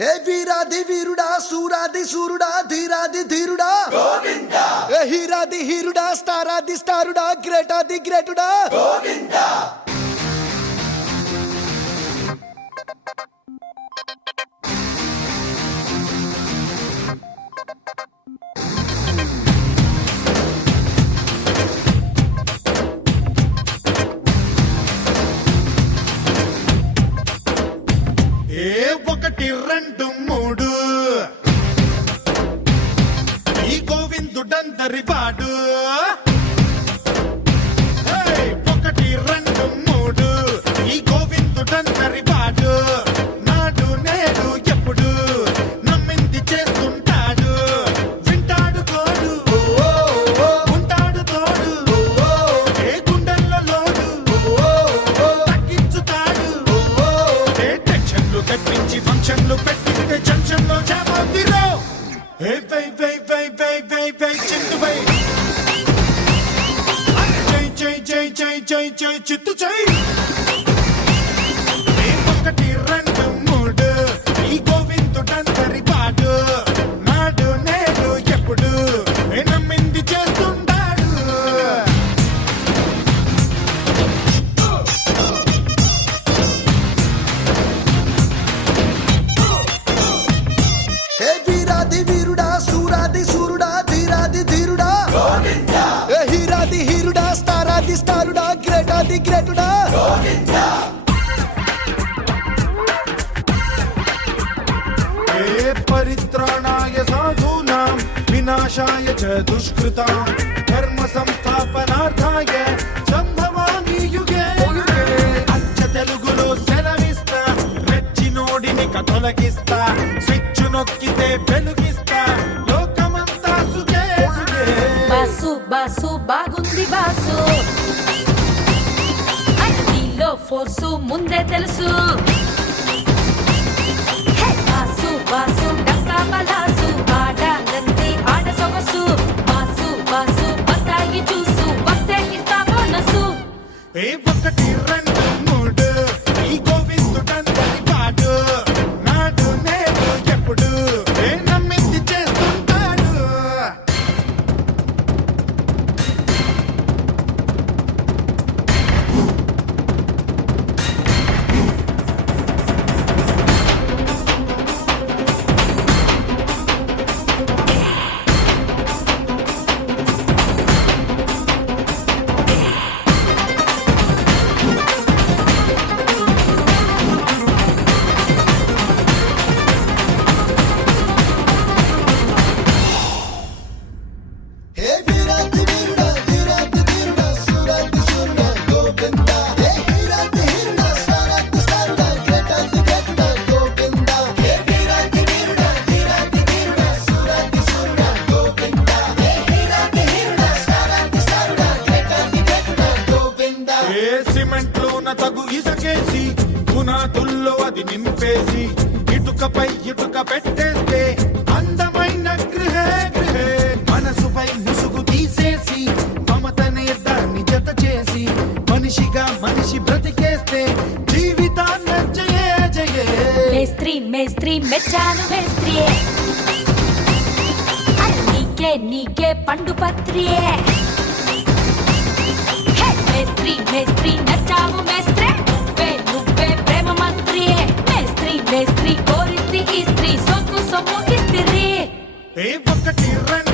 హే వీరాది వీరుడా సూరాది సూరుడా ధీరాది ధీరుడా గోవిందా. హే హీరాది హీరుడా స్టారాది స్టారుడా గ్రేటాది గ్రేటుడా గోవిందా. ఒకటి రెండు మూడు ఈ గోవిందుడందరి వాడు. ఒకటి రెండు మూడు ఈ గోవిందుడందరి వాడు. నాడు నేడు ఎప్పుడు నమ్మింది చేస్తుంటాడు. వింటాడు తోడు ఉంటాడు తోడు. ఏ గుండెల్లో లోడు తగ్గించుతాడు. ఏ టెన్షన్లు తెప్పించి ఫంక్షన్లు పెట్టిస్తే జంక్షన్లో జామవుతిరో. ఏ వై వై వై వై వై వై చిత్తువై జై జై జై జై జై జై చిత్తు జై. ఒకటి రెండు మూడు ఈ గోవిందుడందరి వాడు. నాడు నేడు ఎప్పుడు నమ్మింది చేస్తుంటాడు. హే వీరాది వీరుడా సూరాది సూరుడా ధీరాది ధీరుడా గోవిందా. హే హీరాది హీరుడా స్టారాది స్టారుడా గ్రేటాది గ్రేటుడా గోవిందా. పరిత్రాణాయ సాధూనాం వినాశాయ చ దుష్కృతాం ధర్మ సంస్థాపనార్థాయ సంభవామి యుగే యుగే. అచ్చ తెలుగులో సెలవిస్తా రెచ్చినోడిని కథలకిస్తా. స్విచ్ నొక్కితే వెలుగిస్తా లోకమంతా సుఖే సుఖే. బాసు బాసు బాగుంది బాసు, నీలో ఫోర్సు ముందే తెలుసు. హే బాసు బాసు డక్కా బలాసు, ఆడాలంతే ఆడ సొగసు. బాసు బాసు బత్తాయి చూసు, వస్తే ఇస్తా బోనసు. ఒకటి రెండు మూడు ఈ గోవిందుడందరి వాడు. నాడు నేడు ఎప్పుడు నమ్మింది చేస్తుంటాడు. హే వీరాది వీరుడా ధీరాది ధీరుడా సూరాది సూరుడా గోవిందా. హే హీరాది హీరుడా స్టారాది స్టారుడా గ్రేటాది గ్రేటుడా గోవిందా. హే వీరాది వీరుడా ధీరాది ధీరుడా సూరాది సూరుడా గోవిందా. హే హీరాది హీరుడా స్టారాది స్టారుడా గ్రేటాది గ్రేటుడా గోవిందా. సిమెంట్ లోన తగు ఇసకేసి పునాదుల్లో అది నింపేసి ఇటుకపై ఇటుక పెట్టేస్తే అందమైన గృహే గృహే. మనసుపై ముసుగు తీసేసి మమతనే దాన్ని జత చేసి మనిషిగా మనిషి బ్రతికేస్తే జీవితాన్ని జయే జయే. మేస్త్రి మేస్త్రి మెచ్చాను మేస్త్రియే, నీకే నీకే పండు పత్రియే. హే మేస్త్రి మేస్త్రి నచ్చావు మేస్త్రే, నువ్వే నువ్వే ప్రేమ మంత్రియే. మేస్త్రి మేస్త్రి కోరింది ఈ స్త్రీ, సొక్కు సొమ్ము ఇస్త్రీ. ఒకటి రెండు